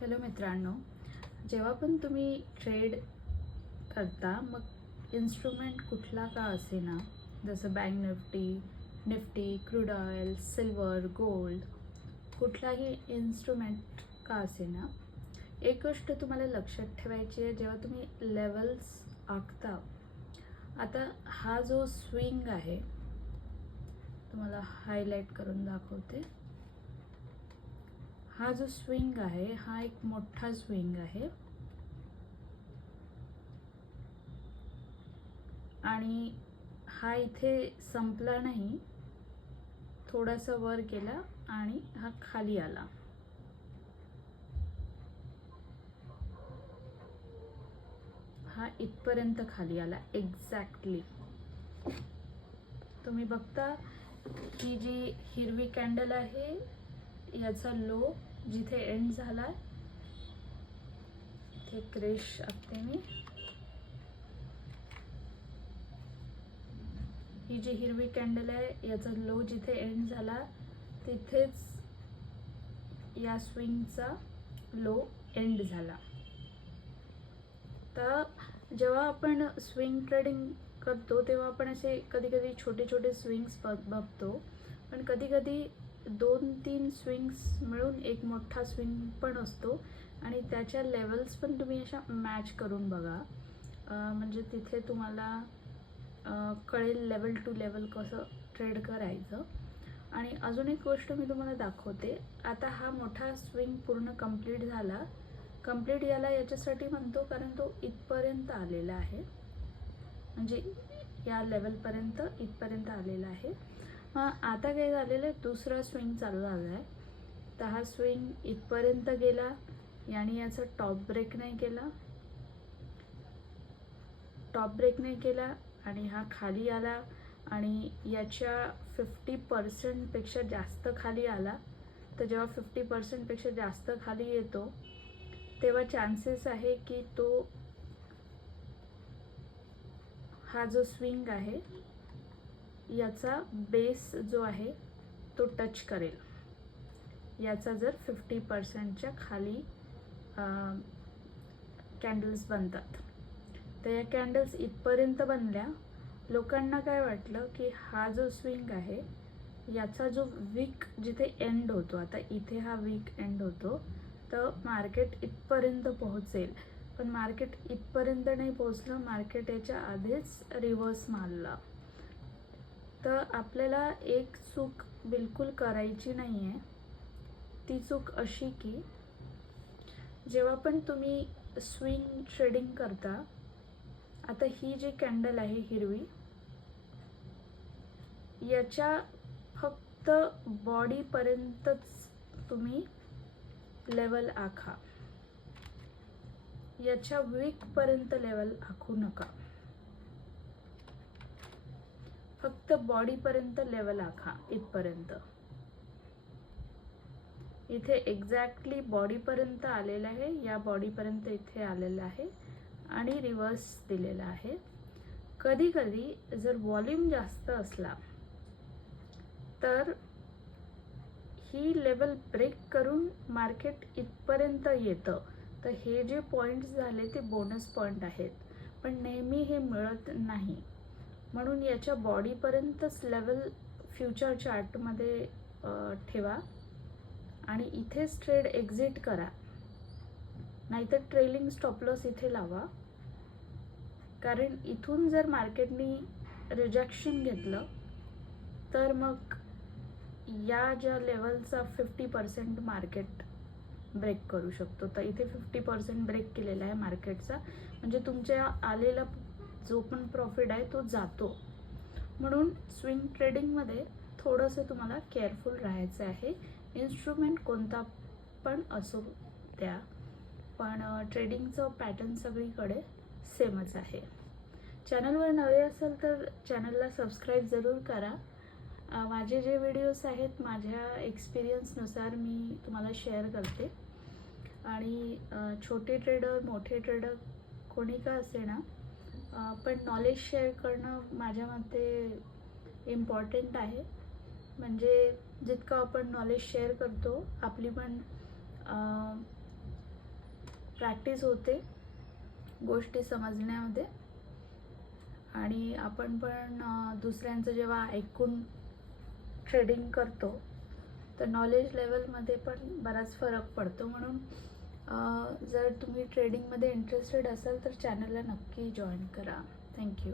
Hello मित्रांनो जेव्हा पण तुम्ही ट्रेड करता मग इन्स्ट्रुमेंट कुठला का असेना? जसं bank Nifty Nifty crude oil silver gold कुठलाही इन्स्ट्रुमेंट का असेना? एक गोष्ट तुम्हाला लक्षात ठेवायची आहे जेव्हा तुम्ही लेवल्स आखता आता हा जो स्विंग आहे तुम्हाला हायलाईट करून दाखवते. हा जो स्विंग आहे हा एक मोठा स्विंग आहे. आणि हा इथे संपला नाही. थोडासा वर गेला आणि हा खाली आला. हा इथपर्यंत खाली आला एक्झॅक्टली तुम्ही बघता ही जी हिरवी कॅन्डल आहे याचा लो जिथे एंड झाला ते क्रेश आखते मी. ही जी हिरवी कॅन्डल आहे याचा लो जिथे एंड झाला तिथेच या स्विंगचा लो एंड झाला. तर जेव्हा आपण स्विंग ट्रेडिंग करतो तेव्हा आपण असे कधी कधी छोटे छोटे स्विंग्स बघ बघतो. पण कधी कधी दोन तीन स्विंग्स मिळून एक मोठा स्विंग पण असतो. आणि त्याच्या लेवल्स पण तुम्ही अशा मॅच करून बघा. म्हणजे तिथे तुम्हाला कळेल लेवल टू लेवल कसं ट्रेड करायचं. आणि अजून एक गोष्ट मी तुम्हाला दाखवते. आता हा मोठा स्विंग पूर्ण कंप्लीट झाला. कंप्लीट याला याच्यासाठी म्हणतो कारण तो इथपर्यंत आलेला आहे. म्हणजे या लेवलपर्यंत इथपर्यंत आलेला आहे. हां आता काय झालेलं आहे? दुसरा स्विंग चालू झाला आहे तर हा स्विंग इथपर्यंत गेला याने याचा टॉप ब्रेक नाही केला. टॉप ब्रेक नाही केला आणि हा खाली आला आणि याच्या फिफ्टी पर्सेंटपेक्षा जास्त खाली आला. तर जेव्हा फिफ्टी पर्सेंटपेक्षा जास्त खाली येतो तेव्हा चान्सेस आहे की तो हा जो स्विंग आहे याचा बेस जो आहे तो टच करेल. याचा जर फिफ्टी पर्सेंटच्या खाली कॅन्डल्स बनतात. तर या कॅन्डल्स इथपर्यंत बनल्या लोकांना काय वाटलं की हा जो स्विंग आहे याचा जो वीक जिथे एंड होतो आता इथे हा वीक एंड होतो तर मार्केट इथपर्यंत पोहोचेल. पण मार्केट इथपर्यंत नाही पोहोचलं मार्केट याच्या आधीच रिव्हर्स मारला. तर आपल्याला एक चूक बिलकुल करायची नाही आहे ती चूक अशी की जेव्हा पण तुम्ही स्विंग ट्रेडिंग करता आता ही जी कॅन्डल आहे हिरवी याच्या फक्त बॉडीपर्यंतच तुम्ही लेवल आखा. याच्या वीकपर्यंत लेवल आखू नका. फक्त बॉडीपर्यंत लेवल आखा इथपर्यंत. इथे एक्झॅक्टली बॉडीपर्यंत आलेलं आहे या बॉडीपर्यंत इथे आलेलं आहे आणि रिव्हर्स दिलेला आहे. कधी कधी जर व्हॉल्यूम जास्त असला तर ही लेवल ब्रेक करून मार्केट इथपर्यंत येतं. तर हे जे पॉईंट्स झाले ते बोनस पॉईंट आहेत. पण नेहमी हे मिळत नाही. म्हणून याच्या बॉडीपर्यंतच लेवल फ्युचर चार्टमध्ये ठेवा. आणि इथेच ट्रेड एक्झिट करा. नाहीतर ट्रेलिंग स्टॉपलॉस इथे लावा. कारण इथून जर मार्केटनी रिजेक्शन घेतलं तर मग या ज्या लेवलचा फिफ्टी पर्सेंट मार्केट ब्रेक करू शकतो. तर इथे फिफ्टी पर्सेंट ब्रेक केलेला आहे मार्केटचा म्हणजे तुमच्या आलेला जो पण प्रॉफिट आहे तो जातो. म्हणून स्विंग ट्रेडिंगमध्ये थोडंसं तुम्हाला केअरफुल राहायचं आहे. इन्स्ट्रुमेंट कोणता पण असो द्या पण ट्रेडिंगचं पॅटर्न सगळीकडे सेमच आहे. चॅनलवर नवे असाल तर चॅनलला सबस्क्राईब जरूर करा. माझे जे व्हिडिओज आहेत माझ्या एक्सपिरियन्सनुसार मी तुम्हाला शेअर करते. आणि छोटे ट्रेडर मोठे ट्रेडर कोणी का असे ना पण नॉलेज शेअर करणं माझ्या मते इम्पॉर्टंट आहे. म्हणजे जितकं आपण नॉलेज शेअर करतो आपली पण प्रॅक्टिस होते गोष्टी समजण्यामध्ये. आणि आपण पण दुसऱ्यांचं जेव्हा ऐकून ट्रेडिंग करतो तर नॉलेज लेवलमध्ये पण बराच फरक पडतो. म्हणून जर तुम्ही ट्रेडिंगमध्ये इंटरेस्टेड असाल तर चॅनलला नक्की जॉईन करा. थँक्यू